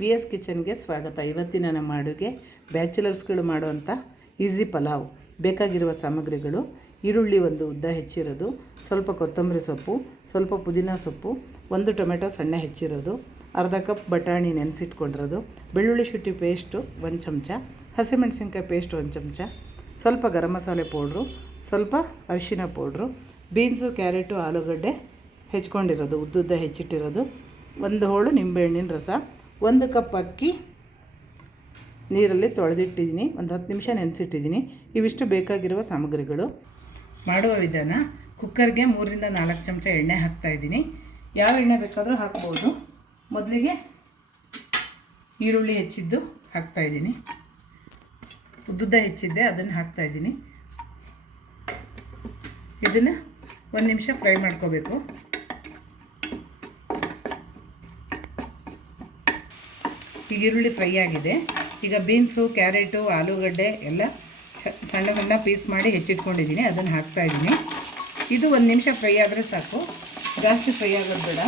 V S ಕಿಚನ್ಗೆ ಸ್ವಾಗತ. ಇವತ್ತಿನ ನಮ್ಮ ಅಡುಗೆ ಬ್ಯಾಚುಲರ್ಸ್ಗಳು ಮಾಡುವಂಥ ಈಸಿ ಪಲಾವ್. ಬೇಕಾಗಿರುವ ಸಾಮಗ್ರಿಗಳು, ಈರುಳ್ಳಿ ಒಂದು ಉದ್ದ ಹೆಚ್ಚಿರೋದು, ಸ್ವಲ್ಪ ಕೊತ್ತಂಬರಿ ಸೊಪ್ಪು, ಸ್ವಲ್ಪ ಪುದೀನ ಸೊಪ್ಪು, ಒಂದು ಟೊಮೆಟೊ ಸಣ್ಣ ಹೆಚ್ಚಿರೋದು, ಅರ್ಧ ಕಪ್ ಬಟಾಣಿ ನೆನೆಸಿಟ್ಕೊಂಡಿರೋದು, ಬೆಳ್ಳುಳ್ಳಿ ಶುಂಠಿ ಪೇಸ್ಟು ಒಂದು ಚಮಚ, ಹಸಿಮೆಣಸಿನ್ಕಾಯಿ ಪೇಸ್ಟ್ ಒಂದು ಚಮಚ, ಸ್ವಲ್ಪ ಗರಂ ಮಸಾಲೆ ಪೌಡ್ರು, ಸ್ವಲ್ಪ ಅರಿಶಿನ ಪೌಡ್ರು, ಬೀನ್ಸು, ಕ್ಯಾರೆಟು, ಆಲೂಗಡ್ಡೆ ಹೆಚ್ಕೊಂಡಿರೋದು ಉದ್ದುದ್ದ ಹೆಚ್ಚಿಟ್ಟಿರೋದು, ಒಂದು ಹೋಳು ನಿಂಬೆಹಣ್ಣಿನ ರಸ ಒಂದು ಕಪ್ ಅಕ್ಕಿ ನೀರಲ್ಲಿ ತೊಳೆದಿಟ್ಟಿದ್ದೀನಿ, ಒಂದು ಹತ್ತು ನಿಮಿಷ ನೆನೆಸಿಟ್ಟಿದ್ದೀನಿ. ಇವಿಷ್ಟು ಬೇಕಾಗಿರುವ ಸಾಮಗ್ರಿಗಳು. ಮಾಡುವ ವಿಧಾನ, ಕುಕ್ಕರ್ಗೆ ಮೂರರಿಂದ ನಾಲ್ಕು ಚಮಚ ಎಣ್ಣೆ ಹಾಕ್ತಾ ಇದ್ದೀನಿ. ಯಾವ ಎಣ್ಣೆ ಬೇಕಾದರೂ ಹಾಕ್ಬೋದು. ಮೊದಲಿಗೆ ಈರುಳ್ಳಿ ಹೆಚ್ಚಿದ್ದು ಹಾಕ್ತಾ ಇದ್ದೀನಿ. ಉದ್ದುದ್ದ ಹೆಚ್ಚಿದ್ದೆ ಅದನ್ನು ಹಾಕ್ತಾಯಿದ್ದೀನಿ ಇದನ್ನು ಒಂದು ನಿಮಿಷ ಫ್ರೈ ಮಾಡ್ಕೋಬೇಕು. ಈರುಳ್ಳಿ ಫ್ರೈ ಆಗಿದೆ. ಈಗ ಬೀನ್ಸು, ಕ್ಯಾರೆಟು, ಆಲೂಗಡ್ಡೆ ಎಲ್ಲ ಸಣ್ಣ ಸಣ್ಣ ಪೀಸ್ ಮಾಡಿ ಹೆಚ್ಚಿಟ್ಕೊಂಡಿದ್ದೀನಿ. ಅದನ್ನು ಹಾಕ್ತಾ ಇದ್ದೀನಿ. ಇದು ಒಂದು ನಿಮಿಷ ಫ್ರೈ ಆದರೆ ಸಾಕು. ಜಾಸ್ತಿ ಫ್ರೈ ಆಗೋದು ಬೇಡ.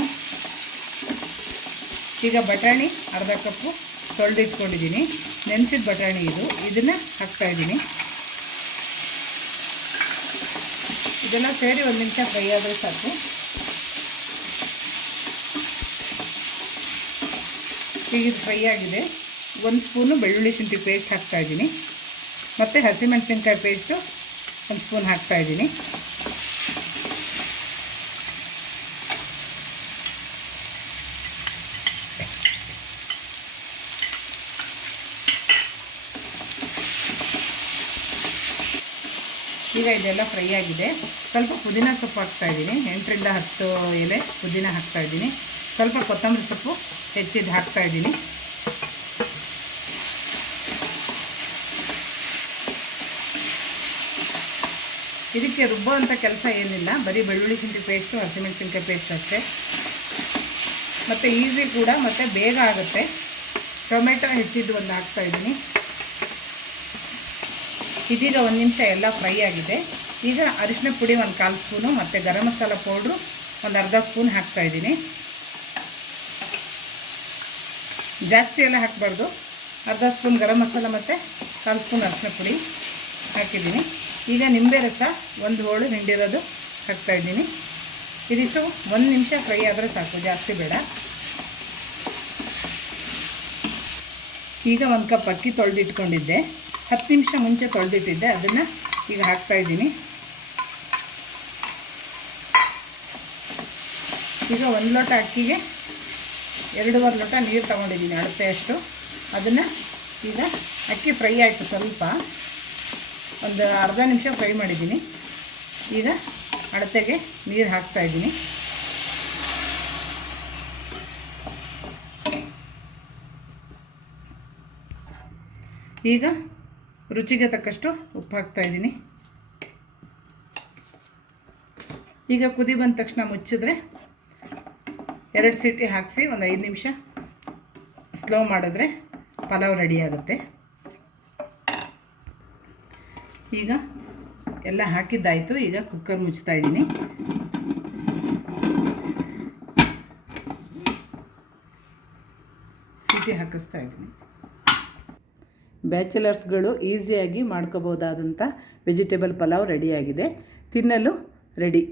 ಈಗ ಬಟಾಣಿ ಅರ್ಧ ಕಪ್ಪು ತೊಳೆದಿಟ್ಕೊಂಡಿದ್ದೀನಿ. ನೆನೆಸಿದ ಬಟಾಣಿ ಇದು. ಇದನ್ನು ಹಾಕ್ತಾಯಿದ್ದೀನಿ ಇದೆಲ್ಲ ಸೇರಿ ಒಂದು ನಿಮಿಷ ಫ್ರೈ ಆದರೆ ಸಾಕು. ಈಗ ಇದು ಫ್ರೈ ಆಗಿದೆ. ಒಂದು ಸ್ಪೂನು ಬೆಳ್ಳುಳ್ಳಿ ಶುಂಠಿ ಪೇಸ್ಟ್ ಹಾಕ್ತಾ ಇದ್ದೀನಿ. ಮತ್ತು ಹಸಿಮೆಣಸಿನ್ಕಾಯಿ ಪೇಸ್ಟು ಒಂದು ಸ್ಪೂನ್ ಹಾಕ್ತಾ ಇದ್ದೀನಿ. ಈಗ ಇದೆಲ್ಲ ಫ್ರೈ ಆಗಿದೆ. ಸ್ವಲ್ಪ ಪುದೀನ ಸೊಪ್ಪು ಹಾಕ್ತಾಯಿದ್ದೀನಿ ಎಂಟರಿಂದ ಹತ್ತು ಎಲೆ ಪುದೀನ ಹಾಕ್ತಾಯಿದ್ದೀನಿ ಸ್ವಲ್ಪ ಕೊತ್ತಂಬರಿ ಸೊಪ್ಪು ಹೆಚ್ಚಿದ್ದು ಹಾಕ್ತಾಯಿದ್ದೀನಿ ಇದಕ್ಕೆ ರುಬ್ಬೋವಂಥ ಕೆಲಸ ಏನಿಲ್ಲ. ಬರೀ ಬೆಳ್ಳುಳ್ಳಿ ಶುಂಠಿ ಪೇಸ್ಟು ಹಸಿಮೆಣಸಿನ್ಕಾಯಿ ಪೇಸ್ಟ್ ಅಷ್ಟೇ. ಮತ್ತು ಈಸಿ ಕೂಡ, ಮತ್ತು ಬೇಗ ಆಗುತ್ತೆ. ಟೊಮೆಟೊ ಹೆಚ್ಚಿದ್ದು ಒಂದು ಹಾಕ್ತಾಯಿದ್ದೀನಿ ಇದೀಗ ಒಂದು ನಿಮಿಷ ಎಲ್ಲ ಫ್ರೈ ಆಗಿದೆ. ಈಗ ಅರಿಶಿನ ಪುಡಿ ಒಂದು ಕಾಲು ಸ್ಪೂನು, ಮತ್ತು ಗರಂ ಮಸಾಲ ಪೌಡ್ರು ಒಂದು ಅರ್ಧ ಸ್ಪೂನ್ ಹಾಕ್ತಾಯಿದ್ದೀನಿ ಜಾಸ್ತಿ ಎಲ್ಲ ಹಾಕಬಾರ್ದು. ಅರ್ಧ ಸ್ಪೂನ್ ಗರಂ ಮಸಾಲ ಮತ್ತು ಕಾಲು ಸ್ಪೂನ್ ಅರಿಶಿನ ಪುಡಿ ಹಾಕಿದ್ದೀನಿ. ಈಗ ನಿಂಬೆ ರಸ ಒಂದು ಹೋಳು ಹಿಂಡಿರೋದು ಹಾಕ್ತಾಯಿದ್ದೀನಿ ಇದಿಷ್ಟು ಒಂದು ನಿಮಿಷ ಫ್ರೈ ಆದರೆ ಸಾಕು, ಜಾಸ್ತಿ ಬೇಡ. ಈಗ ಒಂದು ಕಪ್ ಅಕ್ಕಿ ತೊಳೆದಿಟ್ಕೊಂಡಿದ್ದೆ. ಹತ್ತು ನಿಮಿಷ ಮುಂಚೆ ತೊಳೆದಿಟ್ಟಿದ್ದೆ, ಅದನ್ನು ಈಗ ಹಾಕ್ತಾಯಿದ್ದೀನಿ ಈಗ ಒಂದು ಲೋಟ ಅಕ್ಕಿಗೆ ಎರಡೂವರೆ ಲೋಟ ನೀರು ತೊಗೊಂಡಿದ್ದೀನಿ ಅಳತೆ ಅಷ್ಟು. ಅದನ್ನು ಈಗ ಅಕ್ಕಿ ಫ್ರೈ ಆಯಿತು ಸ್ವಲ್ಪ. ಒಂದು ಅರ್ಧ ನಿಮಿಷ ಫ್ರೈ ಮಾಡಿದ್ದೀನಿ. ಈಗ ಅಳತೆಗೆ ನೀರು ಹಾಕ್ತಾಯಿದ್ದೀನಿ ಈಗ ರುಚಿಗೆ ತಕ್ಕಷ್ಟು ಉಪ್ಪು ಹಾಕ್ತಾಯಿದ್ದೀನಿ ಈಗ ಕುದಿ ಬಂದ ತಕ್ಷಣ ಮುಚ್ಚಿದ್ರೆ ಎರಡು ಸೀಟಿ ಹಾಕಿಸಿ ಒಂದು ಐದು ನಿಮಿಷ ಸ್ಲೋ ಮಾಡಿದ್ರೆ ಪಲಾವ್ ರೆಡಿ ಆಗುತ್ತೆ. ಈಗ ಎಲ್ಲ ಹಾಕಿದ್ದಾಯಿತು. ಈಗ ಕುಕ್ಕರ್ ಮುಚ್ತಾ ಇದ್ದೀನಿ. ಸೀಟಿ ಹಾಕಿಸ್ತಾ ಇದ್ದೀನಿ. ಬ್ಯಾಚುಲರ್ಸ್ಗಳು ಈಸಿಯಾಗಿ ಮಾಡ್ಕೋಬೋದಾದಂಥ ವೆಜಿಟೇಬಲ್ ಪಲಾವ್ ರೆಡಿಯಾಗಿದೆ ತಿನ್ನಲು ರೆಡಿ